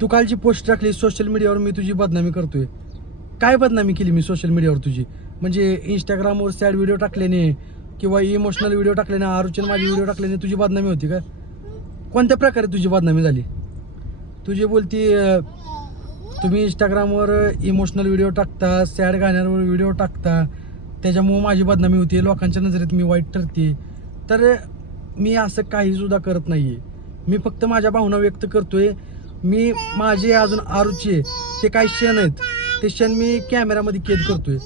तू कालची पोस्ट टाकली सोशल मीडियावर मी तुझी बदनामी करतोय. काय बदनामी केली मी सोशल मीडियावर तुझी? म्हणजे इंस्टाग्रामवर सॅड व्हिडिओ टाकल्याने किंवा इमोशनल व्हिडिओ टाकल्याने आरुचन माझी व्हिडिओ टाकल्याने तुझी बदनामी होती का? कोणत्या प्रकारे तुझी बदनामी झाली? तुझी बोलती तुम्ही इंस्टाग्रामवर इमोशनल व्हिडिओ टाकता सॅड गाण्यावर व्हिडिओ टाकता त्याच्यामुळे माझी बदनामी होती लोकांच्या नजरेत मी वाईट ठरते तर मी असं काही सुद्धा करत नाहीये. मी फक्त माझ्या भावना व्यक्त करतोय मी माझे अजून आरुचे ते काही क्षण आहेत. ते क्षण मी कॅमेरामध्ये कैद करतोय.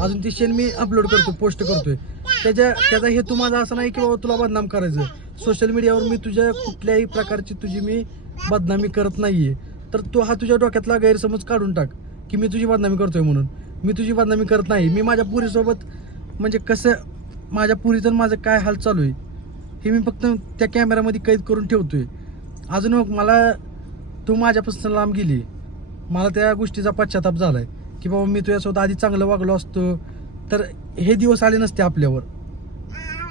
अजून ते क्षण मी अपलोड करतो पोस्ट करतोय. त्याच्या त्याचा हेतू माझा असा नाही की बाबा तुला बदनाम करायचं. सोशल मीडियावर मी तुझ्या कुठल्याही प्रकारची तुझी मी बदनामी करत नाहीये. तर तू हा तुझ्या डोक्यातला गैरसमज काढून टाक की मी तुझी बदनामी करतोय म्हणून. मी तुझी बदनामी करत नाही. मी माझ्या पुरीसोबत म्हणजे कसं माझ्या पुरीचं माझं काय हाल चालू आहे हे मी फक्त त्या कॅमेऱ्यामध्ये कैद करून ठेवतोय. अजून मग मला तू माझ्यापासून लांब गेली. मला त्या गोष्टीचा पश्चाताप झालाय की बाबा मी तुझ्यासोबत आधी चांगलं वागलो असतो तर हे दिवस आले नसते आपल्यावर.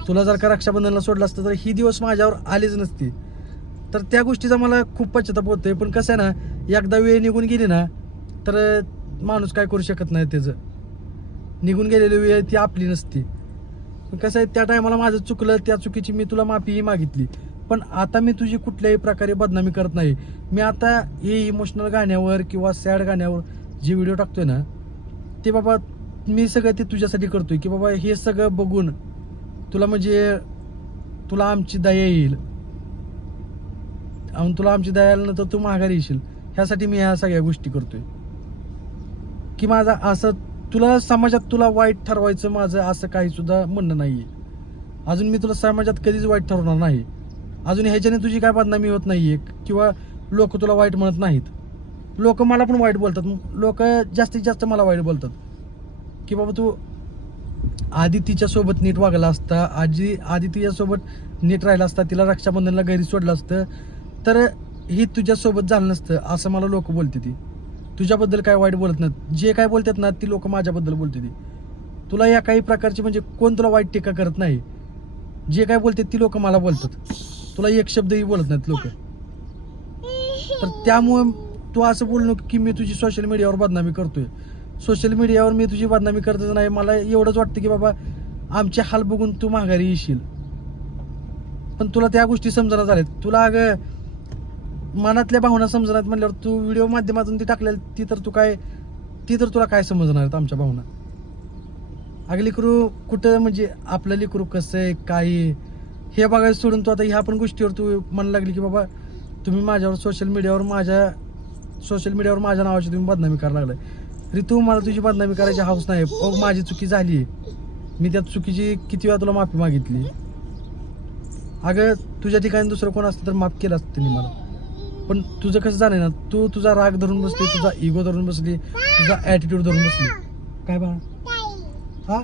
तुला जर का रक्षाबंधनला सोडलं असतं तर ही दिवस माझ्यावर आलेच नसते. तर त्या गोष्टीचा मला खूप पश्चाताप होतोय पण कसं आहे ना एकदा वेळ निघून गेली ना तर माणूस काय करू शकत नाही त्याचं. निघून गेलेली वेळ ती आपली नसती. पण कसं आहे त्या टायमाला माझं चुकलं त्या चुकीची मी तुला माफीही मागितली. पण आता मी तुझी कुठल्याही प्रकारे बदनामी करत नाही. मी आता हे इमोशनल गाण्यावर किंवा सॅड गाण्यावर जे व्हिडिओ टाकतोय ना ते बाबा मी सगळं ते तुझ्यासाठी करतोय की बाबा हे सगळं बघून तुला म्हणजे तुला आमची दया येईल. आणि तुला आमची दया आल्यानंतर तू माघारी येशील. ह्यासाठी मी ह्या सगळ्या गोष्टी करतोय. की माझा असं तुला समाजात तुला वाईट ठरवायचं माझं असं काही सुद्धा म्हणणं नाहीये. अजून मी तुला समाजात कधीच वाईट ठरवणार नाही. अजून ह्याच्याने तुझी काय बदनामी होत नाही आहे किंवा लोक तुला वाईट म्हणत नाहीत? लोक मला पण वाईट बोलतात. लोक जास्तीत जास्त मला वाईट बोलतात. की बाबा तू आधी तिच्यासोबत नीट वागला असता आजी आधी तिच्यासोबत नीट राहिला असता तिला रक्षाबंधनला घरी सोडलं असतं तर ही तुझ्यासोबत झालं नसतं असं मला लोक बोलते ती. तुझ्याबद्दल काय वाईट बोलत नाहीत. जे काय बोलतात ना ती लोक माझ्याबद्दल बोलते ती. तुला या काही प्रकारची म्हणजे कोण तुला वाईट टीका करत नाही? जे काय बोलतात ती लोक मला बोलतात. तुला एक शब्दही बोलत नाहीत लोक. तर त्यामुळे तू असं बोलणं की मी तुझी सोशल मीडियावर बदनामी करतोय. सोशल मीडियावर मी तुझी बदनामी करतच नाही. मला एवढंच वाटतं की बाबा आमचे हाल बघून तू माघारी येशील. पण तुला त्या गोष्टी समजणार झाल्यात. तुला अगं मनातल्या भावना समजणार म्हणल्यावर तू व्हिडिओ माध्यमातून ती टाकलेली ती तर तू काय ती तर तुला काय समजणार आहेत आमच्या भावना? अगं लेकरू कुठं म्हणजे आपलं लेकरू कसं आहे काय आहे, हे बघायला सोडून तू आता ह्या पण गोष्टीवर तू म्हणायला लागली की बाबा तुम्ही माझ्यावर सोशल मीडियावर माझ्या सोशल मीडियावर माझ्या नावाची तुम्ही बदनामी करायला लागलाय. तू मला तुझी बदनामी करायची हाऊस नाही. अहो माझी चुकी झाली. मी त्या चुकीची किती वेळा तुला माफी मागितली. अगं तुझ्या ठिकाणी दुसरं कोण असतं तर माफ केलं असतं त्यांनी मला. पण तुझं कसं झालंय ना तू तुझा राग धरून बसली तुझा इगो धरून बसली तुझा ॲटिट्यूड धरून बसली. काय बा हा?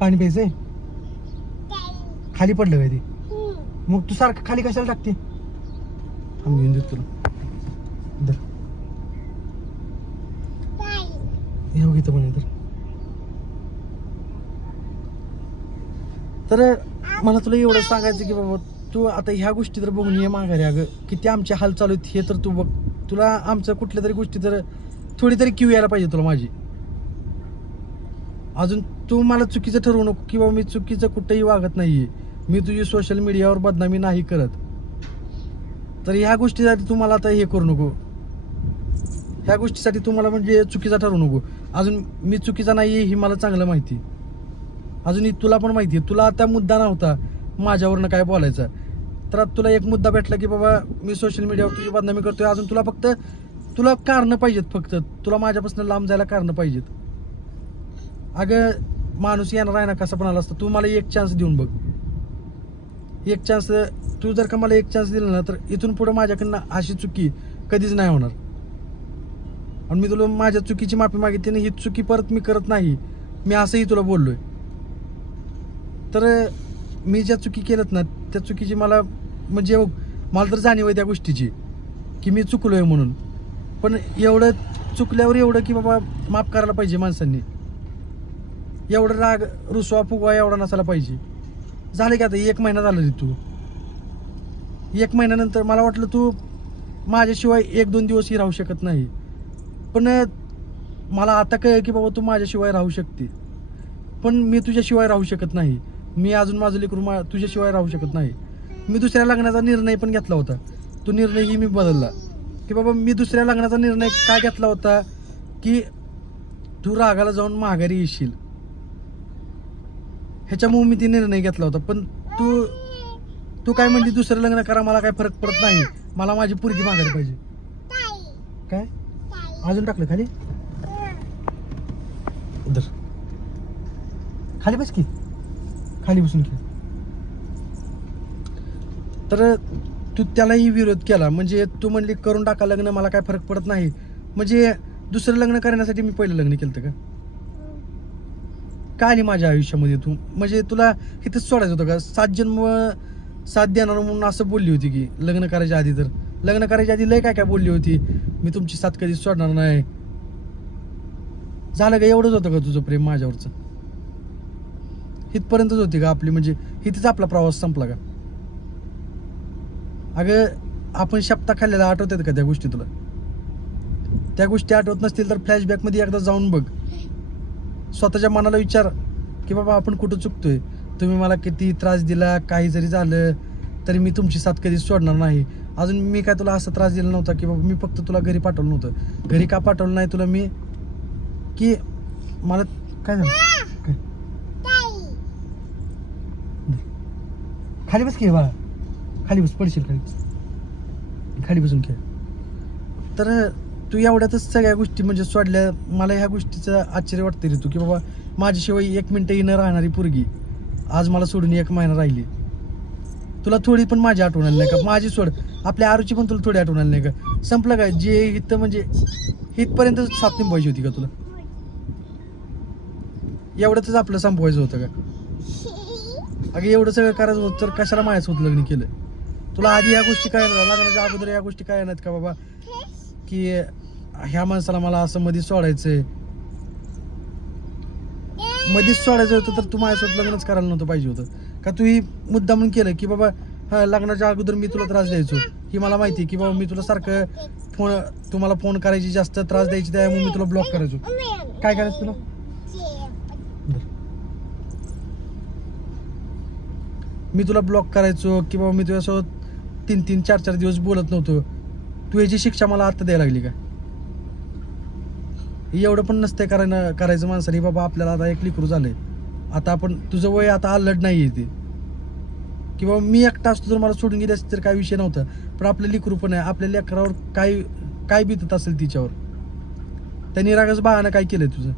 पाणी प्यायचं आहे खाली पडलं काय ते? मग तू सारखं खाली कशाला टाकते? थांब घेऊन देतो तुला. धर. इथं पण आहे तर. तर मला तुला एवढं सांगायचं की बाबा तू आता ह्या गोष्टी तर बघून ये माघारी अगं. किती आमचे हाल चालू आहेत हे तर तू बघ. तुला आमचं कुठल्या तरी गोष्टी तर थोडी तरी क्यू यायला पाहिजे तुला माझी. अजून तू मला चुकीचं ठरवू नको की बाबा मी चुकीचं कुठंही वागत नाहीये. मी तुझी सोशल मीडियावर बदनामी नाही करत. तर ह्या गोष्टीसाठी तू मला आता हे करू नको. ह्या गोष्टीसाठी तुम्हाला म्हणजे चुकीचा ठरवू नको. अजून मी चुकीचा नाही आहे ही मला चांगलं माहिती. अजून ही तुला पण माहिती आहे तुला आता मुद्दा नव्हता माझ्यावरनं काय बोलायचा. तर आता तुला एक मुद्दा भेटला की बाबा मी सोशल मीडियावर तुझी बदनामी करतोय. अजून तुला फक्त तुला कारणं पाहिजेत फक्त. तुला माझ्यापासून लांब जायला कारणं पाहिजेत. अगं माणूस येणार आहे ना कसा पण आला असता तू मला एक चान्स देऊन बघ. एक चान्स तू जर का मला एक चान्स दिला ना तर इथून पुढे माझ्याकडनं अशी चुकी कधीच नाही होणार. आणि मी तुला माझ्या चुकीची माफी मागितली आणि ही चुकी परत मी करत नाही. मी असंही तुला बोललोय. तर मी ज्या चुकी केल्यात ना त्या चुकीची मला म्हणजे हो, मला तर जाणीव आहे त्या गोष्टीची की मी चुकलोय म्हणून. पण एवढं चुकल्यावर एवढं की बाबा माफ करायला पाहिजे माणसांनी. एवढं राग रुसवा फुगवा एवढा नसायला पाहिजे. झालं की आता एक महिना झाला रे तू. एक महिन्यानंतर मला वाटलं तू माझ्याशिवाय एक दोन दिवसही राहू शकत नाही. पण मला आता कळ की बाबा तू माझ्याशिवाय राहू शकते. पण मी तुझ्याशिवाय राहू शकत नाही. मी अजून माझं लेकरू मा तुझ्याशिवाय राहू शकत नाही. मी दुसऱ्या लग्नाचा निर्णय पण घेतला होता. तो निर्णयही मी बदलला. की बाबा मी दुसऱ्या लग्नाचा निर्णय काय घेतला होता? की तू रागाला जाऊन माघारी येशील. ह्याच्यामुळे मी ती निर्णय घेतला होता. पण तू तू काय म्हणली दुसरं लग्न करा मला काय फरक पडत नाही. मला माझी पुरगी मागायला पाहिजे. काय? अजून टाकलं खाली? इधर खाली बस की. खाली बसून की तर तू त्यालाही विरोध केला. म्हणजे तू म्हणली करून टाका लग्न मला काय फरक पडत नाही. म्हणजे दुसरं लग्न करण्यासाठी मी पहिलं लग्न केलं का? काय नाही माझ्या आयुष्यामध्ये तू? म्हणजे तुला इथंच सोडायचं होतं का? सात जन्म साथ देणार म्हणून असं बोलली होती की लग्न करायच्या आधी तर. लग्न करायच्या आधी लय काय काय बोलली होती? मी तुमची साथ कधी सोडणार नाही. झालं का? एवढंच होतं का तुझं प्रेम माझ्यावरचं? इथपर्यंतच होती का आपली? म्हणजे इथेच आपला प्रवास संपला का? अगं आपण शपथा खाल्लेला आठवतात का त्या गोष्टी तुला? त्या गोष्टी आठवत नसतील तर फ्लॅशबॅकमध्ये एकदा जाऊन बघ. स्वतःच्या मनाला विचार की बाबा आपण कुठं चुकतोय? तुम्ही मला किती त्रास दिला काही जरी झालं तरी मी तुमची साथ कधीच सोडणार नाही. अजून मी काय तुला असा त्रास दिला नव्हता की बाबा मी फक्त तुला घरी पाठवलं नव्हतं. घरी का पाठवलं नाही तुला मी? की मला काय झालं? काय? खाली बस की बाळा. खाली बस पडशील खाली बस. खाली बसून खेळ. तर तू एवढ्यातच सगळ्या गोष्टी म्हणजे सोडल्या मला ह्या गोष्टीचं आश्चर्य वाटतं रे तू की बाबा माझ्याशिवाय एक मिनटं न राहणारी पोरगी आज मला सोडून एक महिना राहिली. तुला थोडी पण माझी आठवण आली नाही का? माझी सोड. आपल्या आरूची पण तुला थोडी आठवण आली नाही का? संपलं काय? जे इथं म्हणजे इथपर्यंत साथ निभावायची होती का तुला? एवढंच आपलं संपवायचं होतं का? अगं एवढं सगळं करायचं होतं तर कशाला माझ्यासोबत लग्न केलं? तुला आधी या गोष्टी काय लग्नाच्या अगोदर या गोष्टी काय नाहीत का बाबा? की ह्या माणसाला मला असं मध्येच सोडायचंय. मध्येच सोडायचं होतं तर तू माझ्यासोबत लग्नच करायला नव्हतं पाहिजे होतं. का तू ही मुद्दा म्हणून केलं की बाबा हा लग्नाच्या अगोदर मी तुला त्रास द्यायचो. ही मला माहिती आहे की बाबा मी तुला सारखं फोन तुम्हाला फोन करायची जास्त त्रास द्यायची त्यामुळे मी तुला ब्लॉक करायचो. काय करायचं तुला? मी तुला ब्लॉक करायचो की बाबा मी तुझ्यासोबत तीन तीन चार चार दिवस बोलत नव्हतो. तू याची शिक्षा मला आता द्यायला लागली का? एवढं पण नसतंय करायला करायचं माणसाने बाबा आपल्याला आता एक लिकरू झालंय. आता आपण तुझं वय आता अल्लड नाही आहे ते. की बाबा मी एकटा असतो जर मला सोडून गेली असती तर काय विषय नव्हता. पण आपलं लिकरू पण आहे. आपल्या लेकरावर काय काय बितत असेल तिच्यावर? त्या निरागस बाळानं काय केलंय तुझं?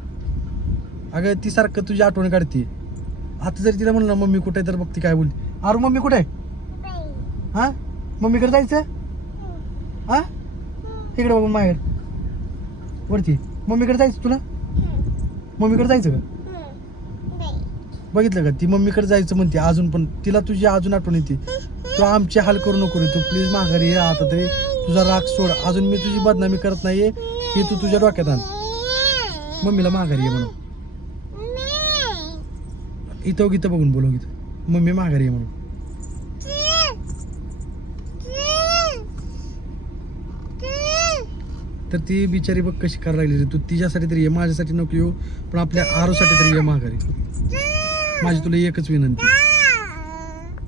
अगं ती सारखं तुझी आठवण काढते आता जर तिला म्हणलं मम्मी कुठे आहे? तर बघ ती काय बोलली अरे मम्मी कुठे आहे? हा? मम्मीकडे जायचं? हा? इकडे बघून माहेर. वरती. मम्मीकडे जायचं तुला? मम्मीकडे जायचं का? बघितलं का? ती मम्मीकडे जायचं म्हणते अजून पण तिला तुझी अजून आठवण येते. तू आमचे हाल करू नको रे तू प्लीज माघारी ये आता तरी तुझा राग सोड. अजून मी तुझी बदनामी करत नाहीये हे तू तुझ्या डोक्यात आण. मम्मीला माघारी ये म्हणून. इथं गीतं बघून बोलव गीतं मम्मी माघारी ये म्हणून. तर ती बिचारी बघ कशी करायला लागली रे. तू तिच्यासाठी तरी ये माझ्यासाठी नको येऊ पण आपल्या आरोसाठी तरी ये माघारी. माझी तुला एकच विनंती.